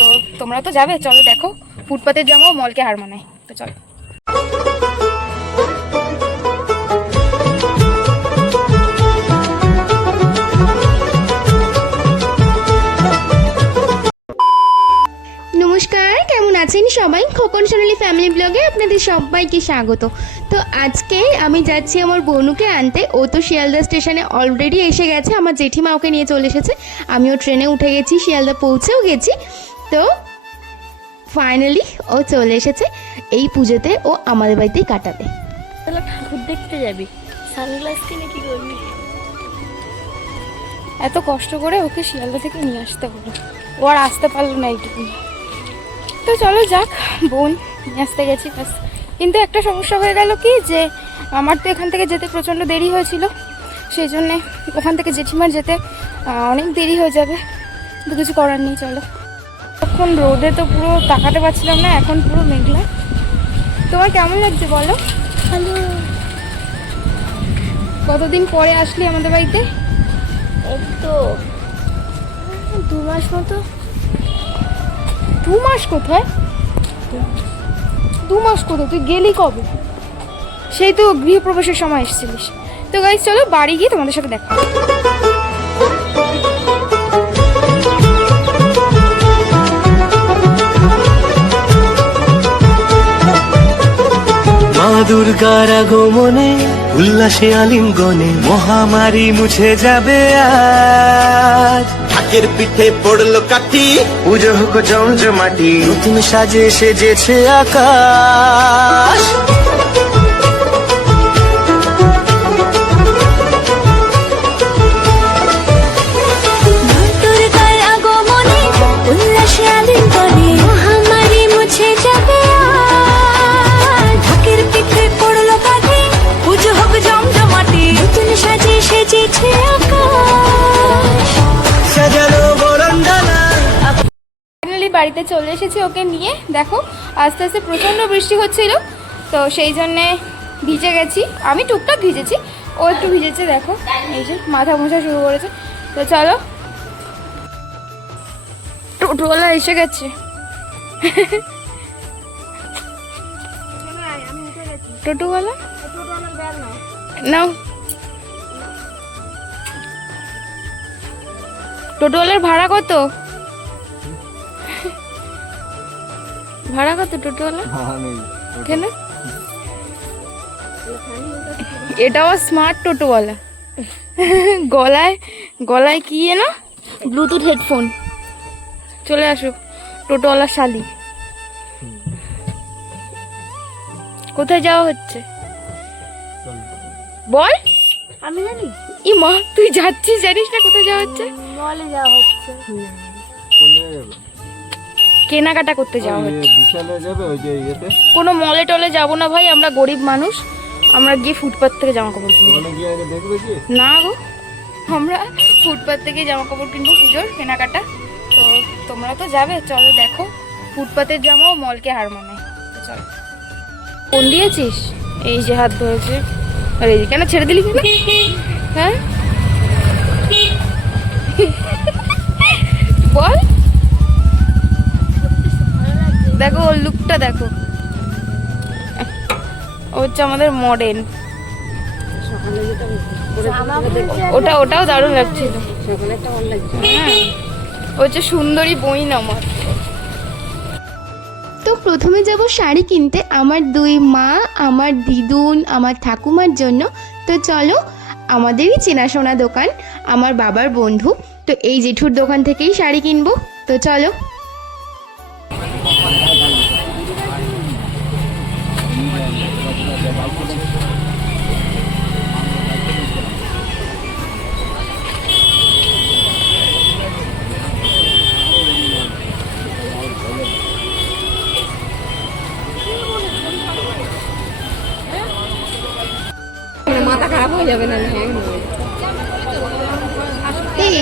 তো তোমরা তো যাবে, চলো দেখো ফুটপাতের জামাও মলকে হার মানায়। তো চলো। নমস্কার, কেমন আছেন সবাই? খোকন সোনালি ফ্যামিলি ব্লগে আপনাদের সবাইকে স্বাগত। তো আজকে আমি যাচ্ছি আমার বোনুকে আনতে। ও তো শিয়ালদা স্টেশনে অলরেডি এসে গেছে, আমার জেঠিমা ওকে নিয়ে চলে এসেছে। আমিও ট্রেনে উঠে গেছি, শিয়ালদা পৌঁছেও গেছি। তো ফাইনালি ও চলে এসেছে। এই পুজোতে ও আমাদের বাড়িতেই কাটাবে। তাহলে ঠাকুর দেখতে যাবি, সানগ্লাস কিনে কি করবি? এত কষ্ট করে ওকে শিয়ালদা থেকে নিয়ে আসতে হলো, ও আর আসতে পারলো না এইটুকু। তো চলো যাক, বোন নিয়ে আসতে গেছি ব্যাস। কিন্তু একটা সমস্যা হয়ে গেল কি, যে আমার তো এখান থেকে যেতে প্রচণ্ড দেরি হয়েছিল, সেই জন্যে ওখান থেকে জেঠিমার যেতে অনেক দেরি হয়ে যাবে। তো কিছু করার নেই, চলো। তখন রোদে তো পুরো তাকাতে পারছিলাম না, এখন পুরো মেঘলা। তোমার কেমন লাগছে বলো? হ্যালো, কতদিন পরে আসলি আমাদের বাড়িতে? এই তো 2 মাস মতো। 2 মাস কোথায়? 2 মাস কোথায়? তুই গেলি কবে? সেই তো গৃহপ্রবেশের সময় এসেছিলিস। তো গাইস চলো বাড়ি গিয়ে তোমাদের সাথে দেখা হবে। মা দুর্গার আগমনে উল্লাসে আলিঙ্গনে মহামারী মুছে যাবে আজ। ঢাকের পিঠে পড়লো কাঠি, পুজো হোক জমজমাটি, নতুন সাজে সেজেছে আকাশ। দুর্গার আগমনে উল্লাসে আলিঙ্গনে মহামারী মুছে যাবে আজ। ঢাকের পিঠে পড়লো কাঠি, পুজো হোক জমজমাটি, নতুন সাজে সেজেছে আকাশ। সাজানো বরণডালা। ফাইনালি বাড়িতে চলে এসেছি ওকে নিয়ে। দেখো আস্তে আস্তে প্রচণ্ড বৃষ্টি হচ্ছিল, তো সেই জন্যে ভিজে গেছি। আমি টুকটাক ভিজেছি, ও একটু ভিজেছে। দেখো এই যে মাথা মোছা শুরু করেছে। তো চলো, টোটোওয়ালা এসে গেছে। টোটোওয়ালা নাও, টোটোওয়ালার ভাড়া কত? ভাড়া কত টোটোওয়ালা? কেন? এটাও স্মার্ট টোটোওয়ালা। গলায় গলায় কি না ব্লুটুথ হেডফোন। চলে আসো টোটোওয়ালা শালি। কোথায় যাওয়া হচ্ছে বল? আমি জানি, ই মা, তুই যাচ্ছিস জানিস না কোথায় যাওয়া হচ্ছে? মলে যাওয়া হচ্ছে। কেনাকাটা করতে যাওয়া হচ্ছে। বিশালে যাবে ওই যে ইয়েতে, কোনো মলে টলে যাবো না ভাই, আমরা গরিব মানুষ। আমরা গিয়ে ফুটপাত থেকে জামা কাপড় কিনবো। ওখানে গিয়ে আগে দেখবে কি না গো, আমরা ফুটপাত থেকে জামা কাপড় কিনবো, পুজোর কেনাকাটা। তো তোমরা তো যাবে, চলো দেখো ফুটপাতের জামাও মলকে হার মানায়। তো চলো। ফোন দিয়েছিস? এই যে হাত ধরেছে। আরে কেন ছেড়ে দিলি কেন? হ্যাঁ বল। দেখো ওর লুকটা দেখো, ও হচ্ছে আমাদের মডেল। ওটাও দারুণ লাগছিল। হ্যাঁ, ও হচ্ছে সুন্দরী বইন আমার। তো প্রথমে যাব শাড়ি কিনতে আমার 2 মা, আমার দিদুন, আমার ঠাকুমার জন্য। তো চলো, আমাদেরই চেনাশোনা দোকান, আমার বাবার বন্ধু। তো এই জেঠুর দোকান থেকেই শাড়ি কিনবো। তো চলো।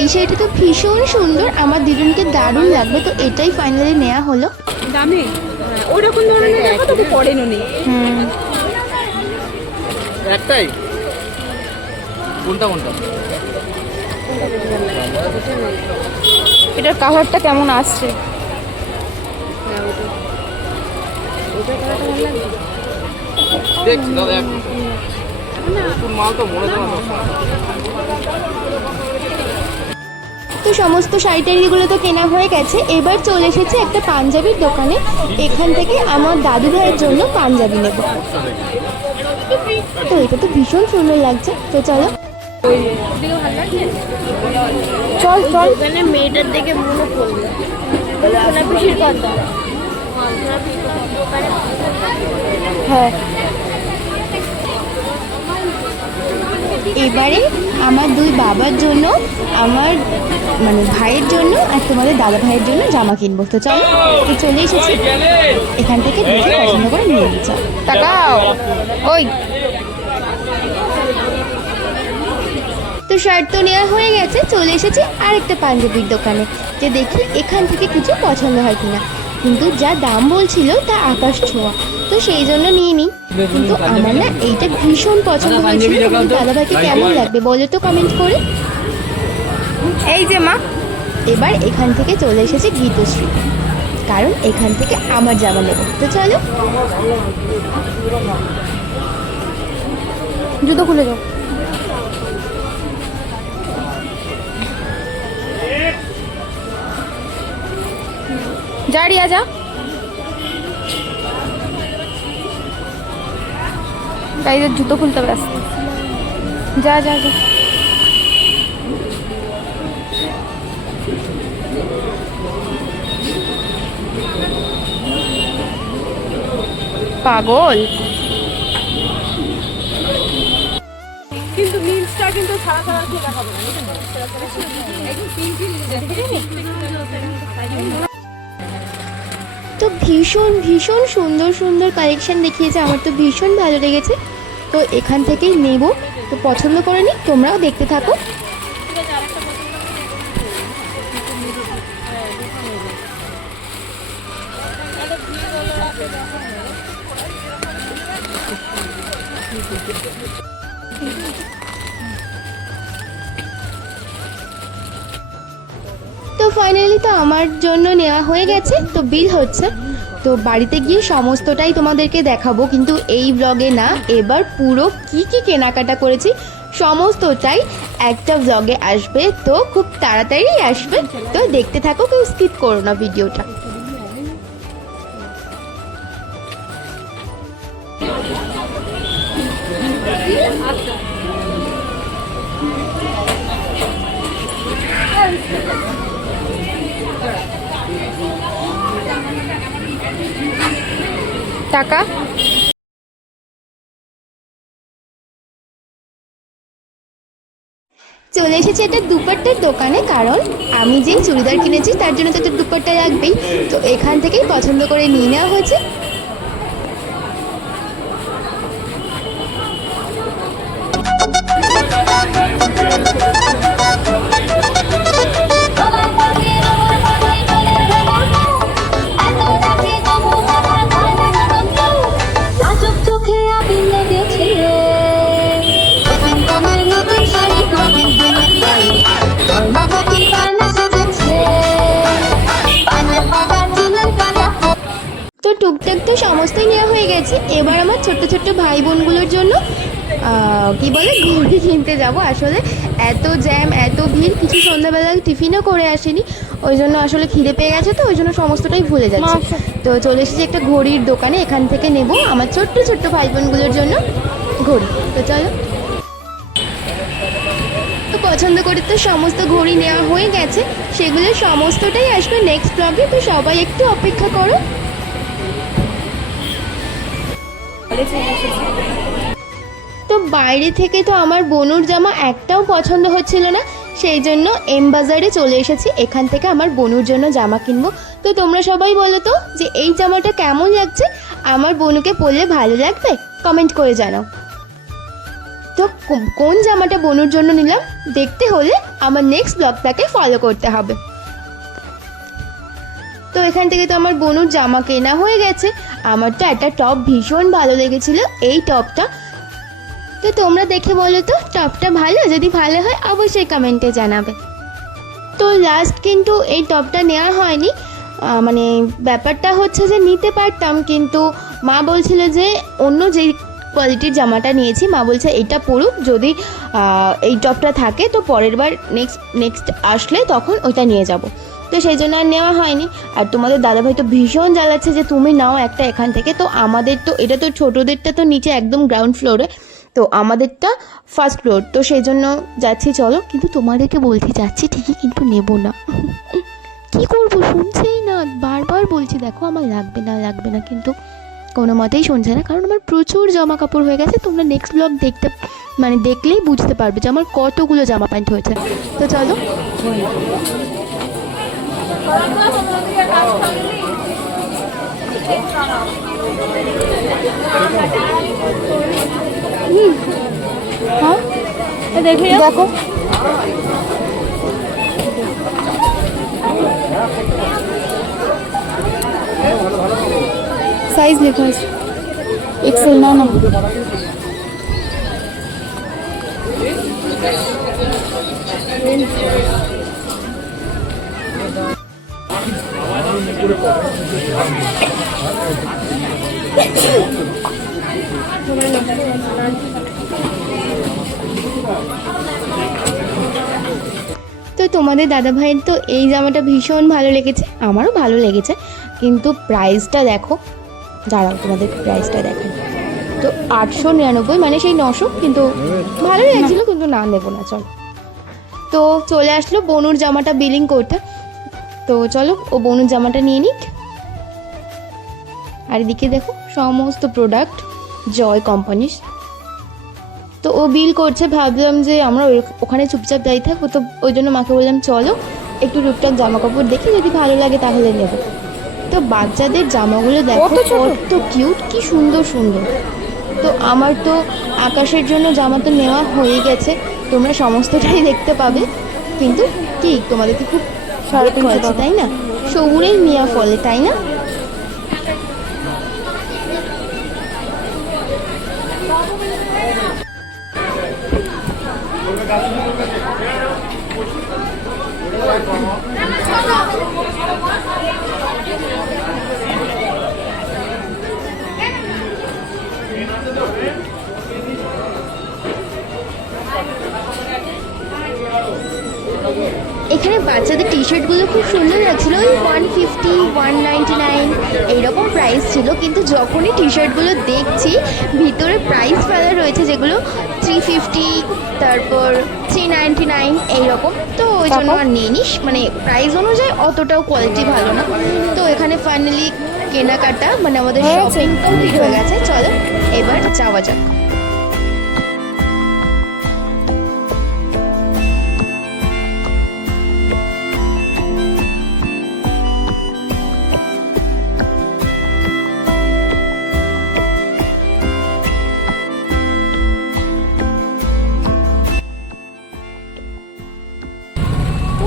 এই শাড়িটা তো ভীষণ সুন্দর, আমার দিদুনকে দারুণ লাগবে। তো এটাই ফাইনালি নেওয়া হলো। দামে ওরকম ধরনের দেখো তো পড়েনও নেই। একটাই কোনটা কোনটা এটার কাভারটা কেমন আসছে? দেখছি দাদা এক তোর মাল তো মনে দেওয়া তো সমস্ত শাড়ি-টাড়িগুলো তো কেনা হয়ে গেছে, এবার চলে এসেছে একটা পাঞ্জাবির দোকানে। এখান থেকে আমার দাদু ভাইয়ের জন্য পাঞ্জাবি নেব। তো এটা তো ভীষণ সুন্দর লাগছে, তো চলো। চল চল। ওখানে মেয়েটার দেখে মনে পড়লো সোনা পিসির কথা। হ্যাঁ এবারে আমার দুই বাবার জন্য, আমার মানে ভাইয়ের জন্য আর তোমাদের দাদা ভাইয়ের জন্য জামা কিনবো। তো চলো, তো চলে এসেছি, এখান থেকে দেখে পছন্দ করে নিয়ে নিচ্ছি। তাকাও ওই। তো শার্ট তো নেওয়া হয়ে গেছে, চলে এসেছি আরেকটা পাঞ্জাবির দোকানে, যে দেখি এখান থেকে কিছু পছন্দ হয় কিনা। কিন্তু যা দাম বলছিল তা আকাশ ছোঁয়া, তো সেই জন্য নিয়ে নিই। কিন্তু আমার না এইটা ভীষণ পছন্দ হয়েছিল। দাদাভাইকে কেমন লাগবে বলো তো কমেন্ট করে। এই যে মা, এবার এখান থেকে চলে এসেছে গীতশ্রী, কারণ এখান থেকে আমার জামা নেব। তো চলো, জুতো খুলে যাও। যা রিয়া যা। গাইদের জুতো খুলতে ব্যস্ত। যা যা যা। পাগল। কিন্তু মিন্সটা কিন্তু ছাড়া ছাড়া দিয়ে দেখাবো না, একদম পিঙ্কিল তো ভীষণ ভীষণ সুন্দর সুন্দর কালেকশন দেখিয়েছে, আমার তো ভীষণ ভালো লেগেছে। তো এখান থেকেই নেব, তো পছন্দ করে নি, তোমরাও দেখতে থাকো। তো ফাইনালি তো আমার জন্য নেওয়া হয়ে গেছে, তো বিল হচ্ছে। তো বাড়িতে গিয়ে সমস্তটাই তোমাদেরকে দেখাবো, কিন্তু এই ব্লগে না, এবার পুরো কি কি কেনাকাটা করেছি সমস্তটাই একটা ব্লগে আসবে, তো খুব তাড়াতাড়ি আসবে। তো দেখতে থাকো, কেউ স্কিপ করো না ভিডিওটা। টাকা চলে এসেছি একটা দুপাট্টার দোকানে, কারণ আমি যেই চুড়িদার কিনেছি তার জন্য তো একটা দুপাট্টা লাগবেই। তো এখান থেকেই পছন্দ করে নিয়ে নেওয়া হয়েছে। তো টুকটাক তো সমস্তই নেওয়া হয়ে গেছে। এবার আমার ছোট্ট ছোট্ট ভাই বোনগুলোর জন্য কি বলে ঘড়ি কিনতে যাব। আসলে এত জ্যাম, এত ভিড়, কিছু সন্ধ্যাবেলা টিফিনও করে আসেনি, ওই জন্য আসলে খিদে পেয়ে গেছে, তো ওই জন্য সমস্তটাই ভুলে যাচ্ছে। তো চলে এসেছি একটা ঘড়ির দোকানে, এখান থেকে নেব আমার ছোট্ট ছোট্ট ভাই বোনগুলোর জন্য ঘড়ি। তো চলো, তো পছন্দ করে তো সমস্ত ঘড়ি নেওয়া হয়ে গেছে, সেগুলো সমস্তটাই আসবে নেক্সট ব্লগে। তো সবাই একটু অপেক্ষা করো। তো বাইরে থেকে তো আমার বনুর জামা একটাও পছন্দ হচ্ছিল না, সেই জন্য এম বাজারে চলে এসেছি, এখান থেকে আমার বনুর জন্য জামা কিনবো। তো তোমরা সবাই বলো তো যে এই জামাটা কেমন লাগছে, আমার বনুকে পরলে ভালো লাগবে, কমেন্ট করে জানাও। তো কোন জামাটা বনুর জন্য নিলাম দেখতে হলে আমার নেক্সট ব্লগটাকে ফলো করতে হবে। তো এখান থেকে তো আমার বনুর জামা কেনা হয়ে গেছে। আমার তো একটা টপ ভীষণ ভালো লেগেছিল, এই টপটা। তো তোমরা দেখে বলো তো টপটা ভালো, যদি ভালো হয় অবশ্যই কমেন্টে জানাবে। তো লাস্ট কিন্তু এই টপটা নেওয়া হয়নি, মানে ব্যাপারটা হচ্ছে যে নিতে পারতাম, কিন্তু মা বলছিল যে অন্য যে কোয়ালিটির জামাটা নিয়েছি, মা বলছে এইটা পরুক, যদি এই টপটা থাকে তো পরের বার নেক্সট আসলে তখন ওইটা নিয়ে যাব। তো সেই জন্য আর নেওয়া হয়নি। আর তোমাদের দাদাভাই তো ভীষণ জ্বালাচ্ছে যে তুমি নাও একটা এখান থেকে। তো আমাদের তো এটা তো ছোটোদেরটা তো নিচে একদম গ্রাউন্ড ফ্লোরে, তো আমাদেরটা ফার্স্ট ফ্লোর, তো সেই জন্য যাচ্ছি চলো। কিন্তু তোমাদেরকে বলতে যাচ্ছি ঠিকই, কিন্তু নেব না। কি করব, শুনছেই না, বারবার বলছি দেখো আমার লাগবে না, কিন্তু কোনো মতেই শুনছে না। কারণ আমার প্রচুর জামা কাপড় হয়ে গেছে, তোমরা নেক্সট ব্লগ দেখলেই বুঝতে পারবে যে আমার কতগুলো জামা প্যান্ট হয়েছে। তো চলো। হ্যাঁ দেখো সাইজ লেখা আছে এক্সেল না। তো তোমাদের দাদাভাইয়ের তো এই জামাটা ভীষণ ভালো লেগেছে, আমারও ভালো লেগেছে, কিন্তু প্রাইসটা দেখো, দাঁড়াও তোমাদের প্রাইসটা দেখাই। তো 899, মানে সেই 900, কিন্তু ভালো লেগেছিলো, কিন্তু না নেবো না চল। তো চলে আসলো বনুর জামাটা বিলিং করতে, তো চলো ও বনুর জামাটা নিয়ে নিক। আর এদিকে দেখো সমস্ত প্রোডাক্ট জয় কোম্পানির। তো ও বিল করছে, ভাবলাম যে আমরা ওখানে চুপচাপ যাই থাকবো, তো ওই জন্য মাকে বললাম চলো একটু টুকটাক জামা কাপড় দেখি, যদি ভালো লাগে তাহলে নেব। তো বাচ্চাদের জামাগুলো দেখো কত কিউট, কি সুন্দর সুন্দর। তো আমার তো আকাশের জন্য জামা তো নেওয়া হয়ে গেছে, তোমরা সমস্তটাই দেখতে পাবে। কিন্তু কি তোমাদেরকে খুব হয়েছে তাই না, সবুরেই মিয়া ফলে তাই না। এখানে বাচ্চাদের টি শার্টগুলো খুব সুন্দর লাগছিলো, ওই 150, 199 এইরকম প্রাইস ছিল। কিন্তু যখনই টি শার্টগুলো দেখছি ভিতরে প্রাইস ফেলা রয়েছে, যেগুলো 350, তারপর 399 এইরকম, তো ওই জন্য আর নিয়ে নিস, মানে প্রাইস অনুযায়ী অতটাও কোয়ালিটি ভালো না। তো এখানে ফাইনালি কেনাকাটা, মানে আমাদের শপিং কমপ্লিট হয়ে গেছে। চলো এবার যাওয়া যাক।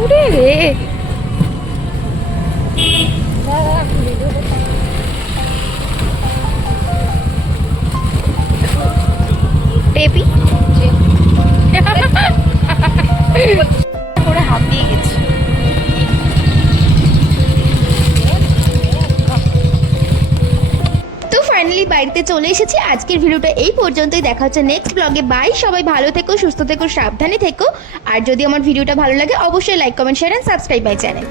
উড়ে রে টেপি করে হাঁপিয়ে গেছি। তো ফাইনালি বাড়িতে চলে এসেছি। আজকের ভিডিওটা এই পর্যন্তই, দেখা হচ্ছে নেক্সট ব্লগে। বাই, সবাই ভালো থেকো, সুস্থ থেকো, সাবধানে থেকো। আর যদি আমার ভিডিওটা ভালো লাগে অবশ্যই like, comment, share and subscribe my channel.